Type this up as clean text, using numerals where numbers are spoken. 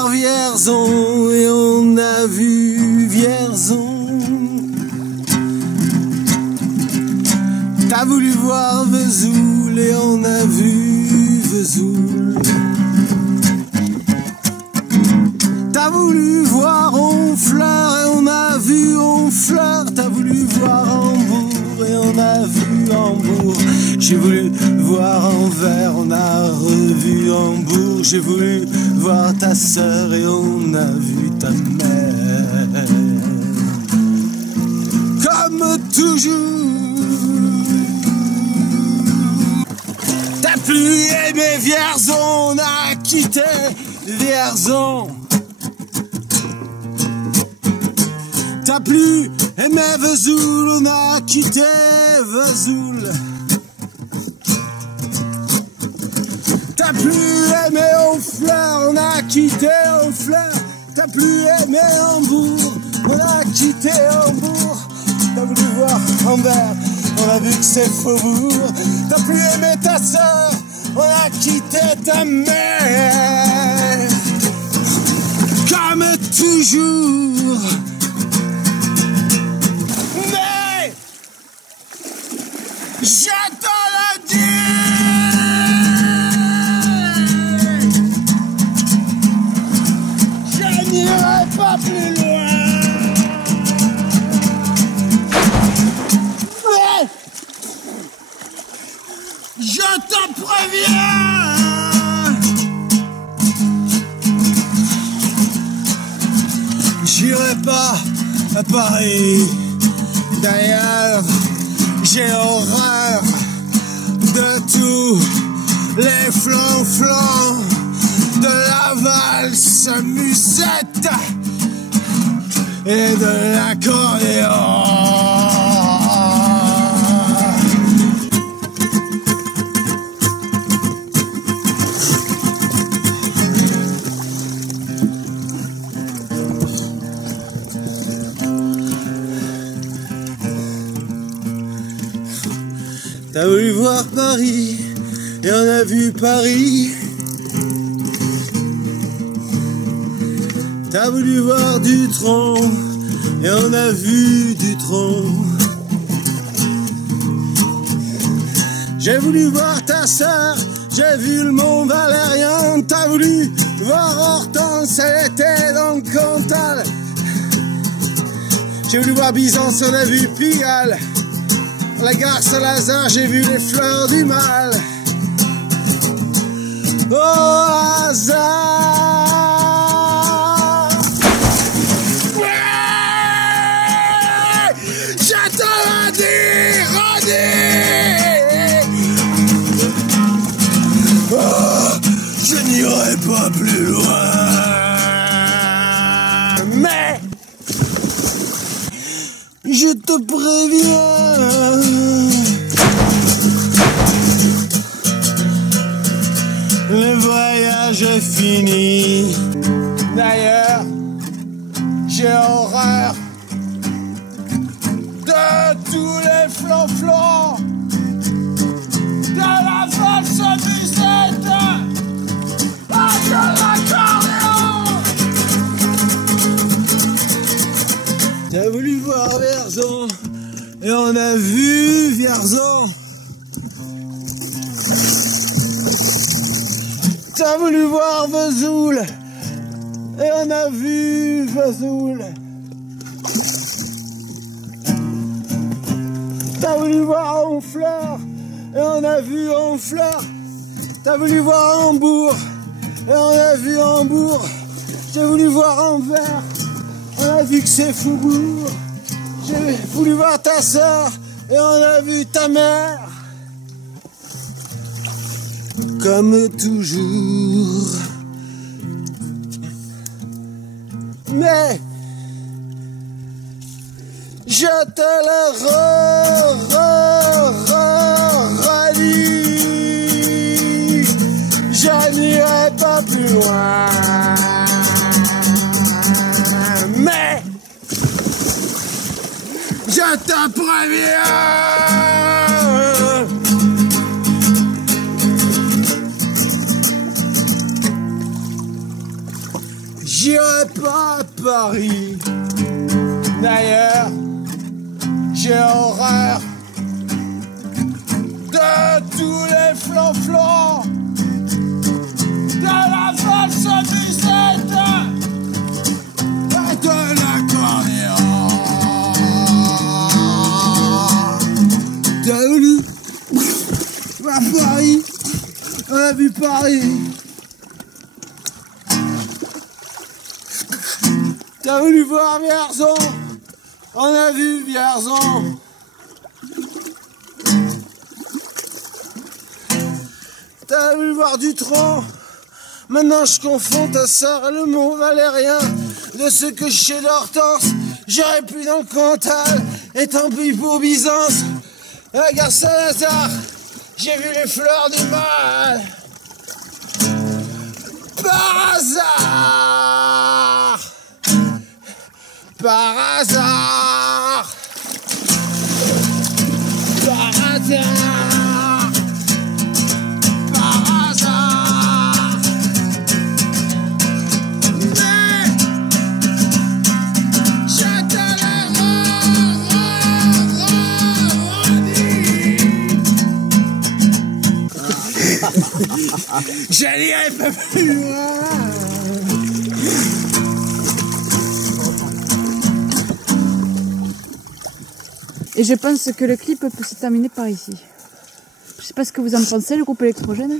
voir Vierzon et on a vu Vierzon. T'as voulu voir Vesoul et on a vu Vesoul. T'as voulu voir Honfleur et on a vu Honfleur. T'as voulu voir Hambourg et on a vu Hambourg. J'ai voulu voir Anvers, on a revu Hambourg. J'ai voulu voir ta sœur et on a vu ta mère. Comme toujours. T'as plus aimé Vierzon, on a quitté Vierzon. T'as plus aimé Vesoul, on a quitté Vesoul. T'as plus aimé Honfleur, on a quitté Honfleur. T'as plus aimé Hambourg, on a quitté Hambourg. T'as voulu voir Anvers, on a vu que c'est Faubourg. T'as plus aimé ta sœur, on a quitté ta mère. Comme toujours. Mais je te le dis, je n'irai pas plus loin. Mais je te préviens, j'irai pas à Paris. D'ailleurs, j'ai horreur de tous les flancs de la valse musette et de l'accordéon. T'as voulu voir Paris, et on a vu Paris. T'as voulu voir Dutronc, et on a vu Dutronc. J'ai voulu voir ta sœur, j'ai vu le Mont Valérien. T'as voulu voir Hortense, elle était dans le Cantal. J'ai voulu voir Byzance, on a vu Pigalle. À la gare Saint-Lazare, j'ai vu les fleurs du mal. Au hasard, ouais, je te l'ai dit, redis. Oh, je n'irai pas plus loin. Mais je te préviens, le voyage est fini. D'ailleurs, j'ai horreur de tous les flancs de la valse musette et de l'accordéon. T'as voulu voir Vierzon et on a vu Vierzon. T'as voulu voir Vesoul et on a vu Vesoul. T'as voulu voir Honfleur et on a vu Honfleur. T'as voulu voir Hambourg et on a vu Hambourg. J'ai voulu voir Anvers, on a vu que c'est Faubourg. J'ai voulu voir ta sœur et on a vu ta mère. Comme toujours. Mais je te le redis, je n'irai pas plus loin. Mais je te préviens. j'irai pas à Paris. D'ailleurs, j'ai horreur de tous les flancs de la valse musette et de l'accordéon. T'as voulu voir Paris? On a vu Paris. T'as voulu voir Vierzon? On a vu Vierzon. T'as voulu voir Dutronc? Maintenant je confonds ta sœur et le mot valérien. De ce que je sais d'Hortense, j'irai plus dans le Cantal. Et tant pis pour Byzance. Regarde Saint-Lazare, j'ai vu les fleurs du mal. Par hasard. Par hasard. Par hasard. Par hasard. Mais je te le redis. Je n'irai pas plus loin. Et je pense que le clip peut se terminer par ici. Je sais pas ce que vous en pensez, le groupe électrogène.